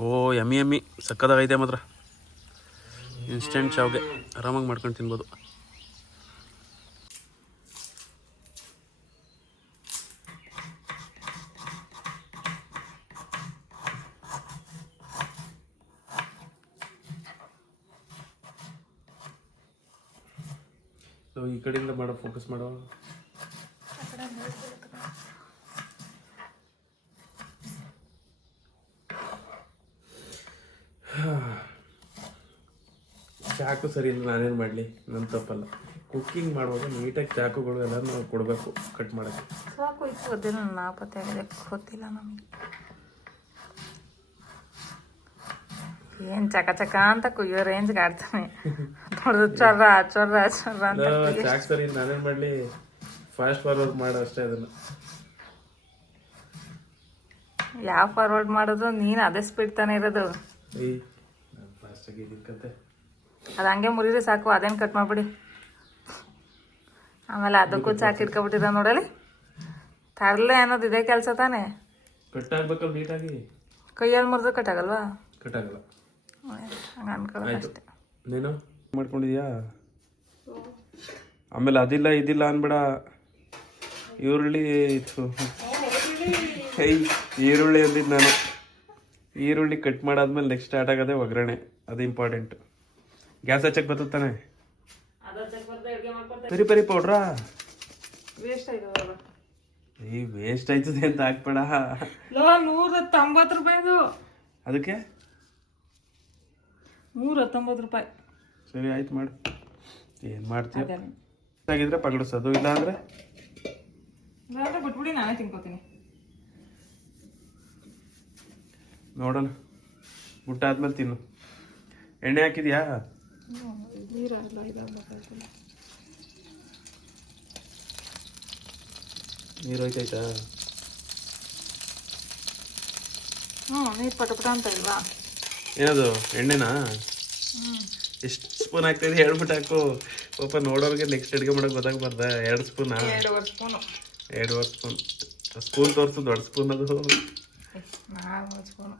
ಓ ಎಮ್ಮಿ ಎಮ್ಮಿ ಸಕ್ಕದಾಗೈತೆ ಮಾತ್ರ. ಇನ್ಸ್ಟೆಂಟ್ ಶಾವ್ಗೆ ಆರಾಮಾಗಿ ಮಾಡ್ಕೊಂಡು ತಿನ್ಬೋದು. ಈ ಕಡೆಯಿಂದ ಮಾಡೋ ಫೋಕಸ್ ಮಾಡೋ. ಚಾಕು ಸರಿ ಇಲ್ಲ, ನಾನೇನು ಮಾಡಲಿ, ನನ್ನ ತಪ್ಪಲ್ಲ. ಕುಕ್ಕಿಂಗ್ ಮಾಡುವಾಗ ನೀಟಾಗಿ ಚಾಕುಗಳು ಎಲ್ಲ ನಾವು ಕೊಡಬೇಕು ಕಟ್ ಮಾಡೋಕ್ಕೆ. ಸಾಕು ಇತ್ತು, ಗೊತ್ತಿಲ್ಲ, ನಾಪತ್ತೆ ಆಗಿದೆ, ಗೊತ್ತಿಲ್ಲ ನಮಗೆ. ಏನು ಚಕ ಚಕ ಅಂತ ಕುಯ್ಯೋ ರೇಂಜ್ಗೆ ಆಡ್ತಾನೆ. ನೋಡಿದ್ರು ಚೊರ್ರ ಚೊರ್ರ ಚೊರ್ರ ಅಂತ. ಚಾಕು ಸರಿ ಇಲ್ಲ, ನಾನೇನು ಮಾಡಲಿ, ಫಾಸ್ಟ್ ಫಾರ್ವರ್ಡ್ ಮಾಡೋ ಅಷ್ಟೇ ಅದನ್ನು. ಯಾವ ಫಾರ್ವರ್ಡ್ ಮಾಡೋದು, ನೀನು ಅದೇ ಸ್ಪೀಡ್ ತಾನೇ ಇರೋದು. ಫಾಸ್ಟಾಗಿ ಇದಕ್ಕಂತೆ ಅದು ಹಂಗೆ ಮುರಿದ್ರೆ ಸಾಕು, ಅದೇನು ಕಟ್ ಮಾಡಿಬಿಡಿ. ಆಮೇಲೆ ಅದಕ್ಕೂ ಚಾಕು ಇಟ್ಕೊಬಿಟ್ಟಿದ ನೋಡಲಿ. ತರಲೆ ಅನ್ನೋದು ಇದೇ ಕೆಲಸ ತಾನೇ. ಕಟ್ ಆಗ್ಬೇಕಲ್ಲ ನೀಟಾಗಿ. ಕೈಯಲ್ಲಿ ಮುರಿದ್ರೆ ಕಟ್ ಆಗಲ್ವಾ? ಕಟ್ ಆಗಲ್ಲ. ಹಂಗೆ ಅನ್ಕೊಳ್ಳೋದು ಅಷ್ಟೇ. ನೀನು ಮಾಡ್ಕೊಂಡಿದ್ಯಾ? ಆಮೇಲೆ ಅದಿಲ್ಲ ಇದಿಲ್ಲ ಅನ್ಬೇಡ. ಈರುಳ್ಳಿ ಇತ್ತು, ಈರುಳ್ಳಿ ಅಂದಿದ್ದು ನಾನು. ಈರುಳ್ಳಿ ಕಟ್ ಮಾಡಾದ್ಮೇಲೆ ನೆಕ್ಸ್ಟ್ ಸ್ಟಾರ್ಟ್ ಆಗೋದೇ ಒಗ್ಗರಣೆ, ಅದು ಇಂಪಾರ್ಟೆಂಟ್. ಗ್ಯಾಸ್ ಹಚ್ಚಕ್ಕೆ ಬರ್ತತಾನೆ. ಪೆರಿ ಪೆರಿ ಪೌಡ್ರಾ ವೇಸ್ಟ್ ಆಯ್ತದೆ ಅಂತ ಹಾಕ್ಬೇಡ. 190 ರೂಪಾಯಿದು. ಅದಕ್ಕೆ 119 ರೂಪಾಯಿ. ಸರಿ ಆಯ್ತು, ಮಾಡು. ಏನು ಮಾಡ್ತೀಯ? ಆಗಿದ್ರೆ ಪಗಡಿಸೋದು, ಇಲ್ಲ ಅಂದರೆ ಬಿಟ್ಬಿಡಿ, ನಾನೇ ತಿನ್ಕೋತೀನಿ. ನೋಡೋಣ, ಊಟ ಆದ್ಮೇಲೆ ತಿನ್ನು. ಎಣ್ಣೆ ಹಾಕಿದ್ಯಾ? ನೀರು ಹೋಯ್ತಾಯ್ತಾ? ನೀರು ಪಟಪಟ ಅಂತ ಇಲ್ವಾ? ಏನದು ಎಣ್ಣೆನಾ? ಎಷ್ಟು ಸ್ಪೂನ್ ಹಾಕ್ತಿದ್ದೆ ಹೇಳ್ಬಿಟ್ಟು ಹಾಕು. ಪಾಪ ನೋಡೋರಿಗೆ ನೆಕ್ಸ್ಟ್ ಅಡುಗೆ ಮಾಡೋಕೆ ಗೊತ್ತಾಗ್ಬಾರ್ದ. 2 ಸ್ಪೂನಾ? 2.5 ಸ್ಪೂನು. 2.5 ಸ್ಪೂನ್. ಸ್ಪೂನ್ ತೋರಿಸು, ದೊಡ್ಡ ಸ್ಪೂನ್ ಅದು. 4 ಸ್ಪೂನು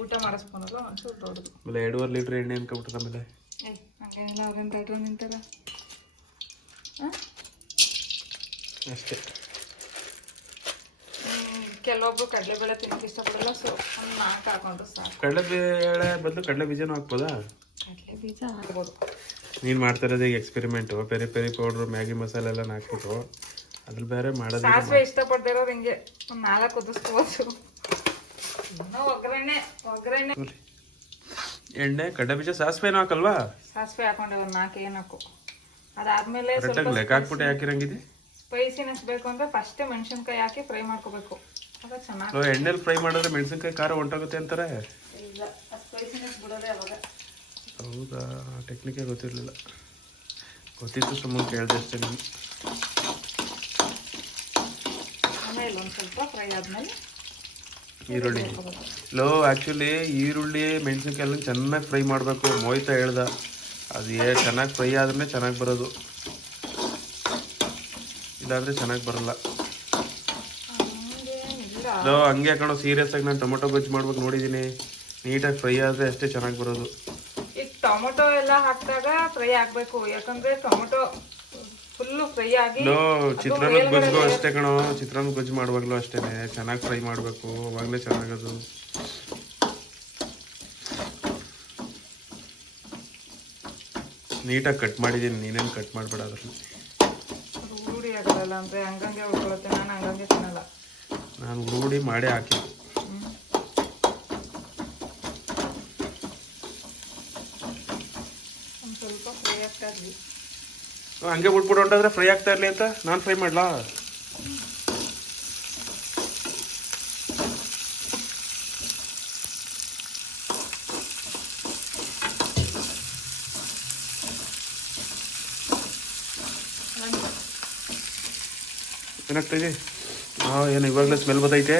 ಊಟ ಮಾಡೋ ಸ್ಪೂನ್ ಅದು, ಒಂಚೂರು ದೊಡ್ಡದು. ಆಮೇಲೆ 2.5 ಲೀಟ್ರ್ ಎಣ್ಣೆ ಅನ್ಕೊಬಿಟ್ರೆ ಆಮೇಲೆ ಹಂಗೇನಿಲ್ಲ, ಅವ್ರೇನು ತಟ್ರ ನಿಂತಾರ ಅಷ್ಟೇ. ಕೆಲವೊಬ್ರು ಕಡಲೆಬೇಳೆ ತಿನ್ನಕ್ಕೆ ಇಷ್ಟಪಡಲ್ಲ, ಸೊ ಒಂದು 4 ಹಾಕೊಂಡ್ರು ಸಾಕು. ಕಡಲೆಬೇಳೆ ಬದಲು ಕಡಲೆ ಬೀಜನೂ ಹಾಕ್ಬೋದಾ? ಕಡಲೆ ಬೀಜ ಹಾಕ್ಬೋದು. ನೀನು ಮಾಡ್ತಾ ಇರೋದು ಈಗ experiment. Peri peri powder, Maggi ಮಸಾಲೆ ಎಲ್ಲ ಹಾಕ್ಬಿಟ್ಟು ಅದ್ರಲ್ಲಿ ಬೇರೆ ಮಾಡೋದು. ಸಾಸಿವೆ ಇಷ್ಟಪಡ್ತಾ ಇರೋರು ಹಿಂಗೆ ಒಂದು 4 ಉದಿಸ್ಕೋಬೋದು. ಒಗ್ಗರಣೆ ಎಣ್ಣೆ, ಕಡಲೆ ಬೀಜ, ಸಾಸಿವೆನೂ ಹಾಕಲ್ವಾ? ಸಾಸಿವೆ ಹಾಕೊಂಡೆ ಒಂದು 4 ಏನು ಹಾಕು. ಅದಾದ್ಮೇಲೆ ಲೆಕ್ಕ ಹಾಕ್ಬಿಟ್ಟು ಹಾಕಿರಂಗಿದೆ. ಸ್ಪೈಸಿನೆಸ್ ಬೇಕು ಅಂದ್ರೆ ಫಸ್ಟ್ ಮೆಣಸಿನ್ಕಾಯಿ ಹಾಕಿ ಫ್ರೈ ಮಾಡ್ಕೋಬೇಕು. ಆಗ ಚೆನ್ನಾಗಿ. ಎಣ್ಣೆಲಿ ಫ್ರೈ ಮಾಡಿದ್ರೆ ಮೆಣಸಿನ್ಕಾಯಿ ಖಾರ ಹೊಂಟೋಗುತ್ತೆ ಅಂತಾರೆ. ಇಲ್ಲ, ಸ್ಪೈಸಿನೆಸ್ ಬಿಡೋದೇ ಅವಾಗ. ಹೌದಾ? ಟೆಕ್ನಿಕೇ ಗೊತ್ತಿರಲಿಲ್ಲ. ಗೊತ್ತಿತ್ತು, ಸುಮ್ಮನೆ ಕೇಳಿದೆ ಅಷ್ಟೇ ನಾನು. ಆಮೇಲೆ ಒಂದು ಸ್ವಲ್ಪ ಫ್ರೈ ಆದ್ಮೇಲೆ ಈರುಳ್ಳಿ. ಆ್ಯಕ್ಚುಲಿ ಈರುಳ್ಳಿ ಮೆಣಸಿನ್ಕಾಯಿ ಎಲ್ಲ ಚೆನ್ನಾಗಿ ಫ್ರೈ ಮಾಡಬೇಕು. ಮೋಯ್ತಾ ಹೇಳ್ದ, ಅದು ಚೆನ್ನಾಗಿ ಫ್ರೈ ಆದ್ರೆ ಚೆನ್ನಾಗಿ ಬರೋದು, ಇಲ್ಲಾಂದರೆ ಚೆನ್ನಾಗಿ ಬರಲ್ಲ. ಹಂಗೆ ಕಣೋ, ಸೀರಿಯಸ್ ಆಗಿ ನಾನು ಟೊಮೊಟೊ ಗೊಜ್ಜು ಮಾಡ್ಬೇಕು ನೋಡಿದ್ದೀನಿ. ನೀಟಾಗಿ ಫ್ರೈ ಆದರೆ ಅಷ್ಟೇ ಚೆನ್ನಾಗಿ ಬರೋದು. ಈಗ ಟೊಮೊಟೊ ಎಲ್ಲ ಹಾಕಿದಾಗ ಫ್ರೈ ಆಗಬೇಕು, ಯಾಕಂದ್ರೆ ಟೊಮೊಟೊ ಫುಲ್ಲು ಫ್ರೈ ಆಗಿ. ಚಿತ್ರಾನ್ನ ಗೊಜ್ಜು ಅಷ್ಟೇ ಕಣೋ, ಚಿತ್ರಾನ್ನ ಗೊಜ್ಜು ಮಾಡುವಾಗಲೂ ಅಷ್ಟೇ ಚೆನ್ನಾಗಿ ಫ್ರೈ ಮಾಡಬೇಕು, ಅವಾಗಲೇ ಚೆನ್ನಾಗದು. ನೀಟಾಗಿ ಕಟ್ ಮಾಡಿದ್ದೀನಿ, ನೀನೇನು ಕಟ್ ಮಾಡಬೇಡ. ಅದ್ರಲ್ಲಿ ರೂಢಿ ಆಗಲ್ಲ ಅಂದರೆ ಹಂಗಂಗೆ ಉಳ್ಕೊಳುತ್ತೆ. ನಾನು ಹಂಗಂಗೆ ತಿನ್ನಲ್ಲ, ನಾನು ರೂಢಿ ಮಾಡೇ ಹಾಕಿ. ಒಂದು ಸ್ವಲ್ಪ ಫ್ರೈ ಆಗ್ತಾ ಇರಲಿ. ಹಂಗೆ ಬಿಟ್ಬಿಟ್ಟು ಹೊಂಟಾದ್ರೆ ಫ್ರೈ ಆಗ್ತಾ ಇರಲಿ ಅಂತ ನಾನು ಫ್ರೈ ಮಾಡಲಾ? ಏನಾಗ್ತಾಯಿದೆ? ಏನು ಇವಾಗಲೇ ಸ್ಮೆಲ್ ಬರ್ತೈತೆ?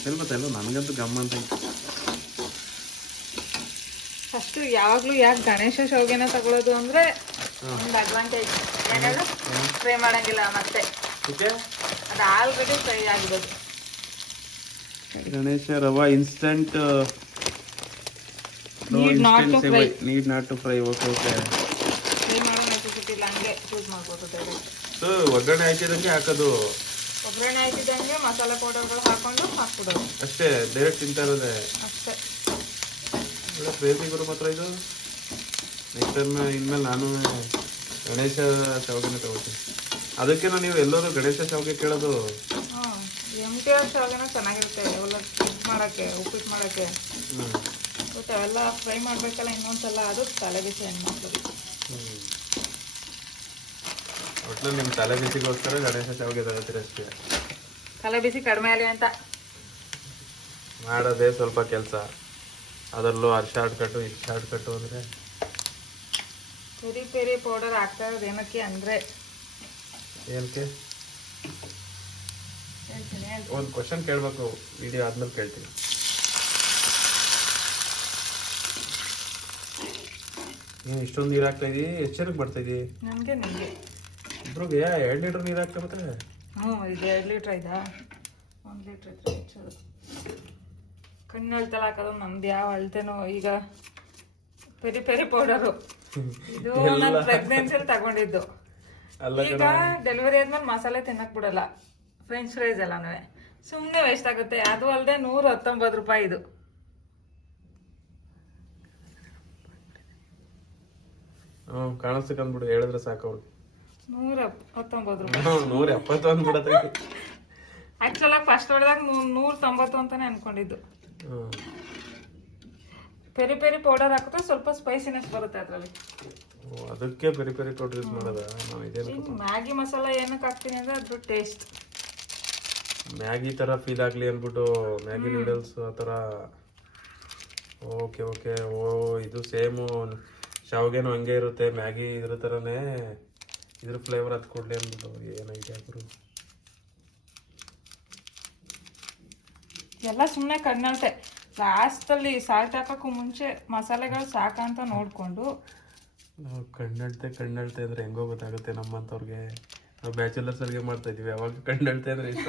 ಸ್ಮೆಲ್ ಬರ್ತಾಯಿಲ್ಲ ನನಗಂತೂ ಗಮ್ಮ ಅಂತ. ಫಸ್ಟು ಯಾವಾಗಲೂ ಯಾಕೆ ಗಣೇಶ ಶಾವಿಗೆನ ತಗೊಳ್ಳೋದು ಅಂದರೆ ಒಂದು ಅಡ್ವಾಂಟೇಜ್ ಏನಾದ್ರು ಫ್ರೈ ಮಾಡೋಂಗಿಲ್ಲ ಮತ್ತೆ. ಅದು ಆಲ್ರೆಡಿ ಫ್ರೈ ಆಗಿರೋದು. Ganesh rava instant Need not to fry. Need not to fry. Okay okay. Fry ಮಾಡೋ ನೆಸೆಸಿಟಿ ಇಲ್ಲ, ಹಂಗೆ ಯೂಸ್ ಮಾಡ್ಬೋದು ಡೈರೆಕ್ಟ್. ಸೊ ಒಗ್ಗರಣೆ ಹಾಕಿದಂಗೆ ಹಾಕೋದು, ಒಗ್ಗರಣೆ ಹಾಕಿದಂಗೆ ಮಸಾಲೆ ಪೌಡರ್ಗಳು ಹಾಕೊಂಡು ಹಾಕ್ಬಿಡೋದು ಅಷ್ಟೇ. ಡೈರೆಕ್ಟ್ ತಿಂತಾ ಇರೋದೆ ಅಷ್ಟೇ. ಒಳ್ಳೆ ಕ್ರೇಜಿ ಗುರು ಮಾತ್ರ ಇದು. ನೆಕ್ಸ್ಟ್ ಟೈಮ್ ಇನ್ಮೇಲೆ ನಾನು ಗಣೇಶ ಶಾವಿಗೆನೇ ತಗೋತೀನಿ. ಅದಕ್ಕೇನೋ ನೀವು ಎಲ್ಲರೂ ಗಣೇಶ ಶಾವಿಗೆ ಕೇಳೋದು. MT ಆರ್ ಶಾವಿಗೆನ ಚೆನ್ನಾಗಿರುತ್ತೆ ಅವೆಲ್ಲ ಮಾಡೋಕ್ಕೆ, ಉಪ್ಪಿಟ್ಟು ಮಾಡೋಕ್ಕೆ. ಬಟ್ ಅವೆಲ್ಲ ಫ್ರೈ ಮಾಡಬೇಕಲ್ಲ ಇನ್ನೊಂದ್ಸಲ, ಅದು ತಲೆ ಬಿಸಿ ಹೆಣ್ಣು ಮಾಡೋದು. ಒಟ್ನಲ್ಲಿ ನಿಮ್ಮ ತಲೆ ಬಿಸಿಗೋಸ್ಕರ ಗಣೇಶ ಶಾವಿಗೆ ತಗೋತೀರಿ ಅಷ್ಟೇ. ತಲೆ ಬಿಸಿ ಕಡಿಮೆ ಆಗಲಿ ಅಂತ ಮಾಡೋದೇ ಸ್ವಲ್ಪ ಕೆಲಸ. ಅದರಲ್ಲೂ ಶಾರ್ಟ್ ಕಟ್ಟು ಇದು ಶಾರ್ಟ್ ಕಟ್ಟು ಅಂದರೆ ಪೆರಿ ಪೆರಿ ಪೌಡರ್ ಹಾಕ್ತಾ ಇರೋದು ಏನಕ್ಕೆ ಅಂದರೆ, ಏನಕ್ಕೆ ಹೇಳ್ತೀನಿ. ಒಂದು ಕ್ವಶನ್ ಕೇಳಬೇಕು, ವಿಡಿಯೋ ಆದ್ಮೇಲೆ ಕೇಳ್ತೀನಿ. ನೀನು ಇಷ್ಟೊಂದು ನೀರು ಹಾಕ್ತಾ ಇದ್ದೀವಿ, ಎಷ್ಟು ಜನಕ್ಕೆ ಮಾಡ್ತಾ ಇದ್ದೀವಿ? ನನಗೆ ನಿಮಗೆ ಇಬ್ರಿಗೆ 2 ಲೀಟ್ರ್ ನೀರು ಹಾಕ್ತಾ ಮತ್ತೆ? ಇದು 2 ಲೀಟ್ರ್ ಆಯ್ತಾ? 1 ಲೀಟ್ರ್ ಇದ್ರೆ ಹೆಚ್ಚೋದು. ಕಣ್ಣು ಅಳ್ತಲ್ಲ ಹಾಕೋದು ನಮ್ದು ಯಾವ ಅಳ್ತೇನೋ. ಈಗ ಪೆರಿ ಪೆರಿ ಪೌಡರು ಇದು ನಾನು ಪ್ರೆಗ್ನೆನ್ಸಿಯಲ್ಲಿ ತಗೊಂಡಿದ್ದು. ಈಗ ಡೆಲಿವರಿ ಆದ್ಮೇಲೆ ಮಸಾಲೆ ತಿನ್ನಕ್ ಬಿಡಲ್ಲ, ಫ್ರೆಂಚ್ ಫ್ರೈಸ್ ಎಲ್ಲನೂ ಸುಮ್ಮನೆ ವೇಸ್ಟ್ ಆಗುತ್ತೆ. ಅದು ಅಲ್ಲದೆ 119 ರೂಪಾಯಿ ಇದು. ಕಾಣಿಸ್ತಕ್ಕೆ ಅಂದ್ಬಿಡು, ಹೇಳಿದ್ರೆ ಸಾಕು ಅವ್ರಿಗೆ. 119 ರೂಪಾಯಿ. 170 ಅಂದ್ಬಿಡತ್ತೆ. ಆಕ್ಚುಲಾಗಿ ಫಸ್ಟ್ ಹೊಡೆದಾಗ 190 ಅಂತಾನೆ ಅನ್ಕೊಂಡಿದ್ದು. ಪೆರಿ ಪೆರಿ ಪೌಡರ್ ಹಾಕಿದ್ರೆ ಸ್ವಲ್ಪ ಸ್ಪೈಸಿನೆಸ್ ಬರುತ್ತೆ ಅದರಲ್ಲಿ. ಅದಕ್ಕೆ ಪೆರಿ ಪೆರಿ ಪೌಡರ್ ಯೂಸ್ ಮಾಡೋದ? ನಾವು ಇದೇನು ಮ್ಯಾಗಿ ಮಸಾಲ ಏನಕ್ಕೆ ಹಾಕ್ತೀನಿ ಅಂದ್ರೆ ಅದ್ರ ಟೇಸ್ಟ್ ಮ್ಯಾಗಿ ಥರ ಫೀಲ್ ಆಗಲಿ ಅಂದ್ಬಿಟ್ಟು ಮ್ಯಾಗಿ ನೂಡಲ್ಸ್ ಆ ಥರ. Okay okay. ಓ ಇದು ಸೇಮು ಶಾವಿಗೆನೂ ಹಂಗೆ ಇರುತ್ತೆ, ಮ್ಯಾಗಿ ಇದ್ರ ಥರನೇ ಇದ್ರ ಫ್ಲೇವರ್ ಅದು ಕೊಡಲಿ ಅಂದ್ಬಿಟ್ಟು ಏನಾಗಿದೆ ಹಾಕರು. ಎಲ್ಲ ಸುಮ್ಮನೆ ಕಣ್ಣಾಳ್ತೆ. ಲಾಸ್ಟಲ್ಲಿ ಸಾಲ್ಟ್ ಹಾಕೋಕ್ಕೂ ಮುಂಚೆ ಮಸಾಲೆಗಳು ಸಾಕಂತ ನೋಡಿಕೊಂಡು ನಾವು ಕಣ್ಣಳ್ತೆ ಅಂದರೆ ಹೆಂಗೋ ಗೊತ್ತಾಗುತ್ತೆ ನಮ್ಮಂಥವ್ರಿಗೆ. ನಾವು ಬ್ಯಾಚುಲರ್ಸ್ ಅಡುಗೆ ಮಾಡ್ತಾ ಇದೀವಿ, ಅವಾಗ ಕಣ್ಣಳ್ತೆ ಅಂದರೆ ಇಷ್ಟ.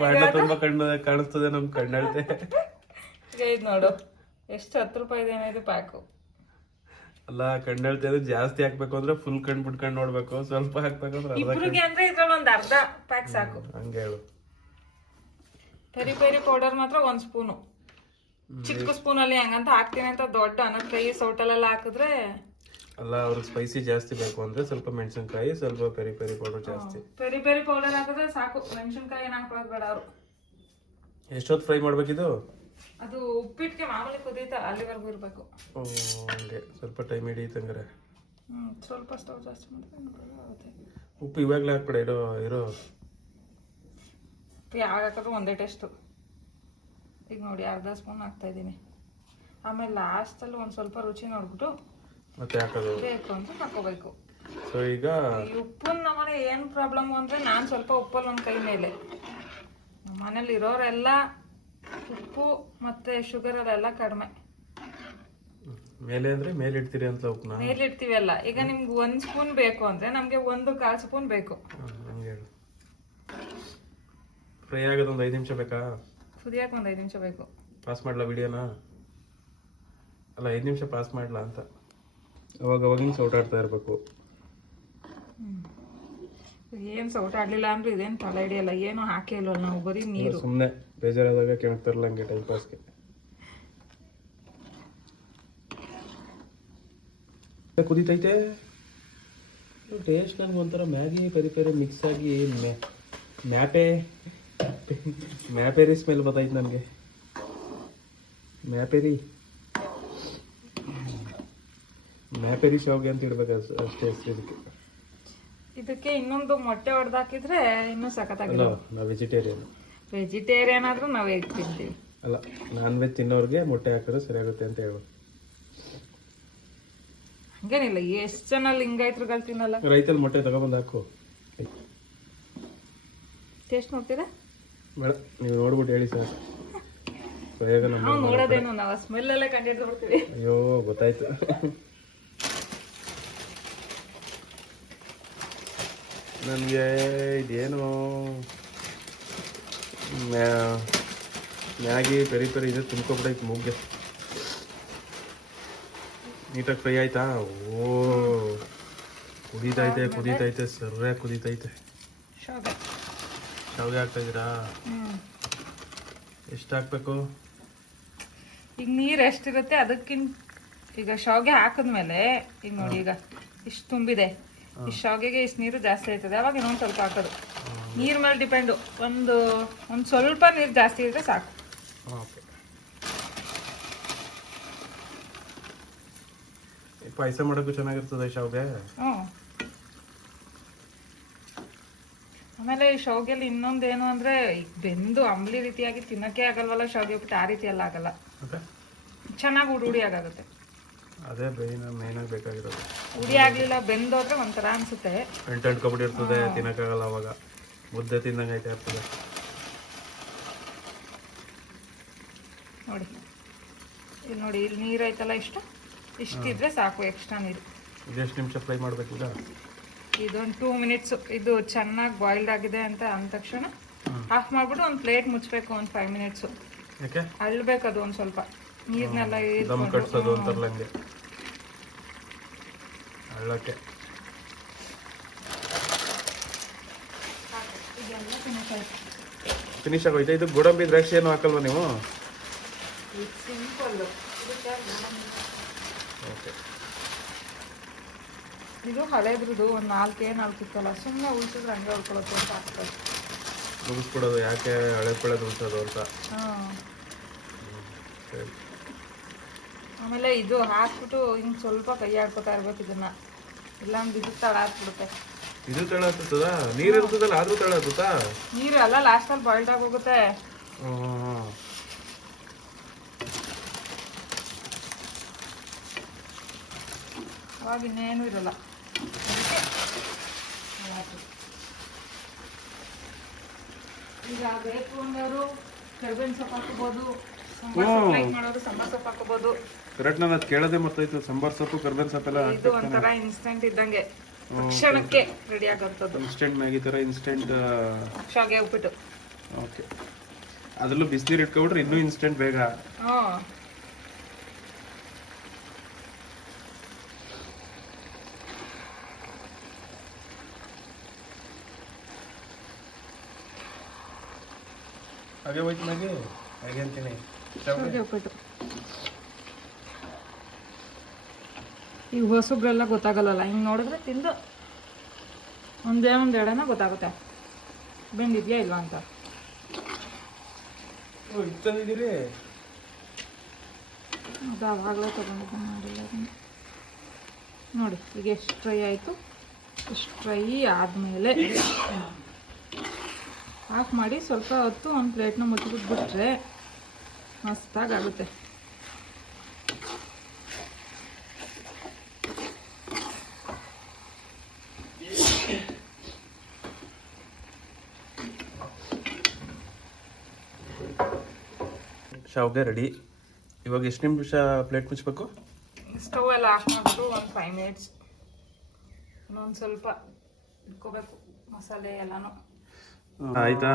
ಬಾಂಡ ತುಂಬ ಕಣ್ಣು ಕಾಣಿಸ್ತದೆ ನಮ್ಮ ಕಣ್ಣಳ್ತೆ. ಈಗ ಇದು ನೋಡು ಎಷ್ಟು 10 ರೂಪಾಯಿ ಇದು ಪ್ಯಾಕು. ಅಲ್ಲ ಕಣ್ಣಳ್ತೆ ಅಂದ್ರೆ ಜಾಸ್ತಿ ಹಾಕ್ಬೇಕು ಅಂದ್ರೆ ಫುಲ್ ಕಣ್ ಬಿಟ್ಕೊಂಡು ನೋಡ್ಬೇಕು, ಸ್ವಲ್ಪ ಹಾಕ್ಬೇಕು ಅಂದ್ರೆ ಇಬ್ರಿಗೆ ಅಂದ್ರೆ ಇದ್ರಲ್ಲಿ ಒಂದು ಅರ್ಧ ಪ್ಯಾಕ್ ಸಾಕು. ಹಂಗೆ ಹೇಳು. ಪೆರಿ ಪೆರಿ ಪೌಡರ್ ಮಾತ್ರ 1 ಸ್ಪೂನು, ಚಿಕ್ಕ ಸ್ಪೂನಲ್ಲಿ ಹೆಂಗಂತ ಹಾಕ್ತೀನಿ ಅಂತ ದೊಡ್ಡ ಅನ್ನದ ಕೈ ಸೌಟಲ್ಲೆಲ್ಲ ಹಾಕಿದ್ರೆ. ಅಲ್ಲ ಅವ್ರಿಗೆ ಸ್ಪೈಸಿ ಜಾಸ್ತಿ ಬೇಕು ಅಂದ್ರೆ ಸ್ವಲ್ಪ ಮೆಣಸಿನ್ಕಾಯಿ, ಸ್ವಲ್ಪ ಪೆರಿ ಪೆರಿ ಪೌಡರ್ ಜಾಸ್ತಿ. ಪೆರಿ ಪೆರಿ ಪೌಡರ್ ಹಾಕಿದ್ರೆ ಸಾಕು, ಮೆಣಸಿನ್ಕಾಯಿ ಏನು ಹಾಕೊಳ್ಳೋದು ಬೇಡ ಅವರು. ಎಷ್ಟೊತ್ತು ಫ್ರೈ ಮಾಡ್ಬೇಕಿದು? ಅದು ಉಪ್ಪಿಟ್ಟಿಗೆ ಮಾಮೂಲಿ ಕುದೀತಾ ಅಲ್ಲಿವರೆಗೂ ಇರಬೇಕು. ಓ ಹಂಗೆ ಸ್ವಲ್ಪ ಟೈಮ್ ಹಿಡಿಯುತ್ತೆ ಹಂಗಾರೆ. ಸ್ವಲ್ಪ ಸ್ಟವ್ ಜಾಸ್ತಿ ಮಾಡಿದ್ರೆ ಉಪ್ಪು ಇವಾಗಲೇ ಹಾಕ್ಬಿಡ. ಇರೋ ಉಪ್ಪು ಯಾವಾಗ ಹಾಕಿದ್ರು ಒಂದೇ ಟೇಸ್ಟು. ಈಗ ನೋಡಿ ಅರ್ಧ ಸ್ಪೂನ್ ಹಾಕ್ತಾ ಇದ್ದೀನಿ. ಆಮೇಲೆ ಲಾಸ್ಟಲ್ಲಿ ಒಂದು ಸ್ವಲ್ಪ ರುಚಿ ನೋಡ್ಬಿಟ್ಟು ಮತ್ತೆ ಹಾಕೋದು ಬೇಕು ಅಂತ ಹಾಕೋಬೇಕು. ಸೊ ಈಗ ಉಪ್ಪನ್ನ ನಮ್ಮನೆ ಏನು ಪ್ರಾಬ್ಲಮ್ ಅಂದರೆ, ನಾನು ಸ್ವಲ್ಪ ಉಪ್ಪಲ್ಲಿ ಒಂದು ಕೈ ಮೇಲೆ, ನಮ್ಮ ಮನೇಲಿ ಇರೋರೆಲ್ಲ ಉಪ್ಪು ಮತ್ತು ಶುಗರಲ್ಲೆಲ್ಲ ಕಡಿಮೆ. ಮೇಲೆ ಅಂದರೆ ಮೇಲೆ ಇಡ್ತೀರಿ ಅಂತ ಉಪ್ಪನ್ನ ಮೇಲೆ ಇಡ್ತೀವಲ್ಲ. ಈಗ ನಿಮ್ಗೆ 1 ಸ್ಪೂನ್ ಬೇಕು ಅಂದರೆ ನಮಗೆ 1/4 ಸ್ಪೂನ್ ಬೇಕು. ಹಂಗೆ ಹೇಳು. ಫ್ರೈ ಆಗೋದು ಒಂದು 5 ನಿಮಿಷ ಬೇಕಾ? ಕುದಿಯೋಕೆ ಒಂದು 5 ನಿಮಿಷ ಬೇಕು. ಪಾಸ್ ಮಾಡಲಾ ವಿಡಿಯೋನ? ಅಲ್ಲ 5 ನಿಮಿಷ ಪಾಸ್ ಮಾಡಲಾ ಅಂತ. ಅವಾಗಿನ ಸೌಟಾಡ್ತಾ ಇರಬೇಕು. ಏನು ಸೌಟ ಆಡಲಿಲ್ಲ ಅಂದ್ರೆ ಇದೇನು ತಲೆ ಹಿಡಿಯಲ್ಲ, ಏನು ಹಾಕೇ ಇಲ್ವಲ್ಲ ನಾವು, ಬರೀ ನೀರು. ಸುಮ್ಮನೆ ಬೇಜಾರಾದಾಗ ಕೆಣಕ್ತಾರಲ್ಲ ಹಂಗೆ ಟೈಮ್ ಪಾಸ್ಗೆ. ಕುದೀತೈತೆ ಟೇಸ್ಟ್. ನನಗೆ ಒಂಥರ ಮ್ಯಾಗಿ ಪೆರಿ ಪೆರಿ ಮಿಕ್ಸ್ ಆಗಿ ಮ್ಯಾಪೆರಿ ಸ್ಮೆಲ್ ಬರ್ತೈತೆ ನನಗೆ. ಮ್ಯಾಪೆರಿ ಶಾವಿಗೆ ಅಂತ ಇಡ್ಬೇಕು ಅಷ್ಟೇ ಇದಕ್ಕೆ. ಇದಕ್ಕೆ ಇನ್ನೊಂದು ಮೊಟ್ಟೆ ಹೊಡೆದಾಕಿದ್ರೆ ಇನ್ನೂ ಸಖತ್ತಾಗಿಲ್ಲ. ನಾವು ವೆಜಿಟೇರಿಯನ್ ಆದ್ರೂ ನಾವು ಎಗ್ ತಿಂತೀವಿ. ಅಲ್ಲ ನಾನ್ ವೆಜ್ ತಿನ್ನೋರಿಗೆ ಮೊಟ್ಟೆ ಹಾಕಿದ್ರೆ ಸರಿಯಾಗುತ್ತೆ ಅಂತ ಹೇಳು. ಹಂಗೇನಿಲ್ಲ, ಎಷ್ಟು ಜನ ಲಿಂಗಾಯತರುಗಳು ತಿನ್ನಲ್ಲ. ರೈತಲ್ಲಿ ಮೊಟ್ಟೆ ತಗೊಬಂದು ಹಾಕು. ಟೇಸ್ಟ್ ನೋಡ್ತೀರಾ? ಬೇಡ, ನೀವು ನೋಡ್ಬಿಟ್ಟು ಹೇಳಿ ಸರ್. ನಾವು ನೋಡೋದೇನು, ನಾವು ಸ್ಮೆಲ್ಲಲ್ಲೇ ಕಂಡಿಡ್ದು ಬಿಡ್ತೀವಿ. ಅಯ್ಯೋ ಗೊತ್ತಾಯ್ತು. ನನಗೆ ಇದೇನು ಮ್ಯಾಗಿ ಪೆರಿ ಪೆರಿ ಇದೆ ತುಂಬ್ಕೊಬಿಡೈತೆ ಮೂಗ್ಗೆ. ನೀಟಾಗಿ ಫ್ರೈ ಆಯ್ತಾ? ಓ ಕುದೀತೈತೆ ಸರಿಯಾಗಿ ಕುದೀತೈತೆ. ಶಾವಿಗೆ ಹಾಕ್ತಾಯಿದ್ದೀರಾ? ಎಷ್ಟು ಹಾಕ್ಬೇಕು? ಈಗ ನೀರು ಎಷ್ಟಿರುತ್ತೆ ಅದಕ್ಕಿಂತ ಈಗ ಶಾವಿಗೆ ಹಾಕಿದ್ಮೇಲೆ ಈಗ ನೋಡಿ ಈಗ ಇಷ್ಟು ತುಂಬಿದೆ, ಇಷ್ಟು ಶಾವಿಗೆಗೆ ಇಷ್ಟು ನೀರು ಜಾಸ್ತಿ ಆಯ್ತದೆ, ಅವಾಗ ಇನ್ನೊಂದು ಸ್ವಲ್ಪ ಹಾಕೋದು. ನೀರ್ ಮೇಲೆ ಡಿಪೆಂಡು. ಒಂದು ಸ್ವಲ್ಪ ನೀರು ಜಾಸ್ತಿ ಇದ್ರೆ ಸಾಕು. ಓಕೆ. ಪಾಯಸ ಮಾಡೋಕ್ಕೂ ಚೆನ್ನಾಗಿರ್ತದೆ ಶಾವಿಗೆ. ಆಮೇಲೆ ಈ ಶಾವಿಗೆಯಲ್ಲಿ ಇನ್ನೊಂದೇನು ಅಂದ್ರೆ ಬೆಂದು ಅಂಬ್ಲಿ ರೀತಿಯಾಗಿ ತಿನ್ನಕ್ಕೆ ಆಗಲ್ವಲ್ಲ ಶಾವಿಗೆ ಉಪ್ಪಿಟ್ಟು, ಆ ರೀತಿ ಎಲ್ಲ ಆಗಲ್ಲ, ಚೆನ್ನಾಗಿ ಉಡಿ ಆಗುತ್ತೆ. ಅದೇ ಮೇನ್ ಆಗಿ ಬೇಕಾಗಿರೋದು. ಉಡಿ ಆಗ್ಲಿಲ್ಲ ಬೆಂದೋದ್ರೆ ಒಂಥರ ಅನ್ಸುತ್ತೆ, ಅಂಟ್ಕೊಂಡ್ಬಿಟ್ಟಿರ್ತದೆ, ತಿನ್ನಕ್ಕಾಗಲ್ಲ. ಅವಾಗ ಮುದ್ದೆ ತಿಂದಂಗೆ ಐತೆ ಇರ್ತದೆ. ನೋಡಿ ಇಲ್ಲಿ ನೋಡಿ, ಇಲ್ಲಿ ನೀರು ಐತಲ್ಲ ಇಷ್ಟಿದ್ರೆ ಸಾಕು. ಎಕ್ಸ್ಟ್ರಾ ನೀರು. ಇದೆಷ್ಟು ನಿಮಿಷ ಫ್ರೈ ಮಾಡಬೇಕೀಗ? ಇದೊಂದು 2 ಮಿನಿಟ್ಸ್. ಇದು ಚೆನ್ನಾಗಿ ಬಾಯ್ಲ್ಡ್ ಆಗಿದೆ ಅಂತ ಅಂದ ತಕ್ಷಣ ಆಫ್ ಮಾಡ್ಬಿಟ್ಟು ಒಂದು ಪ್ಲೇಟ್ ಮುಚ್ಚಬೇಕು. ಒಂದು 5 ಮಿನಿಟ್ಸು. ಯಾಕೆ ಅಳ್ಬೇಕು ಅದು ಒಂದು ಸ್ವಲ್ಪ ನೀರ್ನೆಲ್ಲ ದಮ್ ಕಟ್ಸೋದು ಅಂತಾರಲ್ಲ ಹಂಗೆ ಅಳ್ಳಕ್ಕೆ. ಫಿನಿಶ್ ಆಗೋಯ್ತಾ? ಇದು ಗೋಡಂಬಿ ದ್ರಾಕ್ಷಿ ಏನು ಹಾಕಲ್ವಾ ನೀವು? ಸಿಂಪಲ್. ಓಕೆ. ಇದು ಹಳೇದ್ರದ್ದು ಒಂದು 4 ಇತ್ತಲ್ಲ, ಸುಮ್ಮನೆ ಉಳಿಸಿದ್ರೆ ಹಂಗೆ ಉಳ್ಕೊಳ್ಳೋದು ಅಂತ ಆಗ್ತದೆ. ಮುಗಿಸ್ಬಿಡೋದು, ಯಾಕೆ ಹಳೆ ಪಳೆದು ಉಳಿಸೋದು ಅಂತ. ಆಮೇಲೆ ಇದು ಹಾಕ್ಬಿಟ್ಟು ಹಿಂಗೆ ಸ್ವಲ್ಪ ಕೈ ಆಡ್ಕೊತಾ ಇರ್ಬೇಕು ಇದನ್ನ, ಇಲ್ಲ ಅಂದ್ರೆ ಇದು ತಳ ಹಾಕ್ಬಿಡುತ್ತೆ. ಇದು ತಳ ಹತ್ತದ? ನೀರು ಇರ್ತದಲ್ಲ ಆದ್ರೂ ತಳ ಹತ್ತುತ್ತಾ? ನೀರು ಎಲ್ಲ ಲಾಸ್ಟಲ್ಲಿ ಬಾಯ್ಲ್ಡ್ ಆಗೋಗುತ್ತೆ. ಅವಾಗ ಇನ್ನೇನು ಇರಲ್ಲ. ಈಗ ಬೇಕು ಅಂದವರು ಕರಿಬೇವಿನ ಸೊಪ್ಪು ಹಾಕೋಬಹುದು, ಮಾಡೋರು ಸಾಂಬಾರ್ ಸೊಪ್ಪು ಹಾಕೋಬಹುದು. ಕರೆಕ್ಟ್, ನಾನು ಅದು ಕೇಳೋದೇ ಮರ್ತೈತು. ಸಾಂಬಾರ್ ಸೊಪ್ಪು ಕರಿಬೇವಿನ ಸೊಪ್ಪೆಲ್ಲ ಇದು ಒಂಥರ ಇನ್ಸ್ಟೆಂಟ್ ಇದ್ದಂಗೆ, ಕ್ಷಣಕ್ಕೆ ರೆಡಿ ಆಗೋದು. ಇನ್ಸ್ಟೆಂಟ್ ಮ್ಯಾಗಿ ಥರ ಇನ್ಸ್ಟೆಂಟ್ ಶಾವಿಗೆ ಉಪ್ಪಿಟ್ಟು. ಓಕೆ. ಅದರಲ್ಲೂ ಬಿಸಿನೀರು ಇಟ್ಕೊಂಡ್ಬಿಟ್ರೆ ಇನ್ನೂ ಇನ್ಸ್ಟೆಂಟ್ ಬೇಗ. ಹಾಗೆ ಹೋಯ್ತು ಮ್ಯಾಗಿ ಹಾಗೆ ಅಂತೀನಿ. ಶಾವಿಗೆ ಉಪ್ಪಿಟ್ಟು ಈಗ ಹೊಸಬ್ರೆಲ್ಲ ಗೊತ್ತಾಗಲ್ಲ, ಹಿಂಗೆ ನೋಡಿದ್ರೆ ತಿಂದು ಒಂದೆರಡನ ಗೊತ್ತಾಗುತ್ತೆ ಬೆಂದಿದ್ಯಾ ಇಲ್ವಾ ಅಂತ. ತಂದಿದ್ದೀರಿ? ಅದು ಆವಾಗಲೇ ತೊಗೊಂಡಿದ್ದೆ, ಮಾಡಿಲ್ಲ ಅದನ್ನು. ನೋಡಿ ಈಗ ಎಷ್ಟು ಫ್ರೈ ಆಯಿತು. ಇಷ್ಟು ಫ್ರೈ ಆದಮೇಲೆ ಆಫ್ ಮಾಡಿ ಸ್ವಲ್ಪ ಹೊತ್ತು ಒಂದು ಪ್ಲೇಟ್ನ ಮುಚ್ಚಿಬಿಟ್ಬಿಟ್ರೆ ಮಸ್ತಾಗುತ್ತೆ. ಶಾವಿಗೆ ರೆಡಿ. ಇವಾಗ ಎಷ್ಟು ನಿಮಿಷ ಪ್ಲೇಟ್ ಮುಚ್ಚಬೇಕು? ಸ್ಟವ್ ಎಲ್ಲ ಆಫ್ ಮಾಡಿಬಿಟ್ಟು ಒಂದು 5 ಮಿನಿಟ್ಸ್ ಇನ್ನೊಂದು ಸ್ವಲ್ಪ ಇಟ್ಕೋಬೇಕು ಮಸಾಲೆ ಎಲ್ಲನೂ. ಆಯ್ತಾ?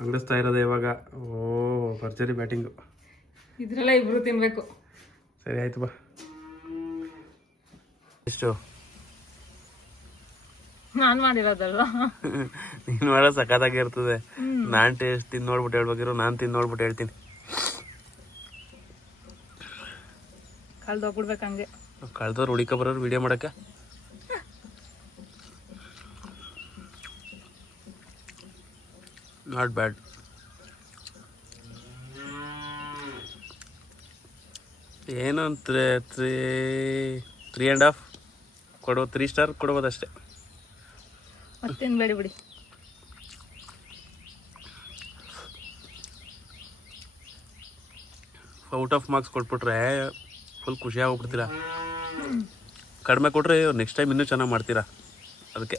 ಅಂಗಡಿಸ್ತಾ ಇರೋದು ಇವಾಗ. ಓ ಭರ್ಜರಿ ಬ್ಯಾಟಿಂಗು. ಇದ್ರೆಲ್ಲ ಇಬ್ರು ತಿನ್ಬೇಕು. ಸರಿ ಆಯ್ತು ಬಾ. ಎಷ್ಟು ನಾನು ಮಾಡಿರೋದಲ್ವಾ? ನೀನು ಮಾಡೋ ಸಖತ್ತಾಗಿ ಇರ್ತದೆ. ನಾನು ಟೇಸ್ಟ್ ತಿಂದು ನೋಡ್ಬಿಟ್ಟು ಹೇಳ್ಬೇಕಿರೋ, ನಾನು ತಿಂದು ನೋಡ್ಬಿಟ್ಟು ಹೇಳ್ತೀನಿ. ಕಳ್ದೋಗ್ಬಿಡ್ಬೇಕು ಹಂಗೆ. ಕಳ್ದವ್ರು ಹುಡಿಕ ಬರೋರು ವಿಡಿಯೋ ಮಾಡಕ್ಕೆ. Not bad. ಏನು 3.5 ಕೊಡ್ಬೋದು, 3 ಸ್ಟಾರ್ ಕೊಡ್ಬೋದು ಅಷ್ಟೇ. ಮತ್ತೇನು ಬೇಡಿ ಬಿಡಿ. ಔಟ್ ಆಫ್ ಮಾರ್ಕ್ಸ್ ಕೊಟ್ಬಿಟ್ರೆ ಫುಲ್ ಖುಷಿ ಆಗ್ಬಿಡ್ತೀರಾ. ಕಡಿಮೆ ಕೊಟ್ಟರೆ ನೆಕ್ಸ್ಟ್ ಟೈಮ್ ಇನ್ನೂ ಚೆನ್ನಾಗಿ ಮಾಡ್ತೀರಾ. ಅದಕ್ಕೆ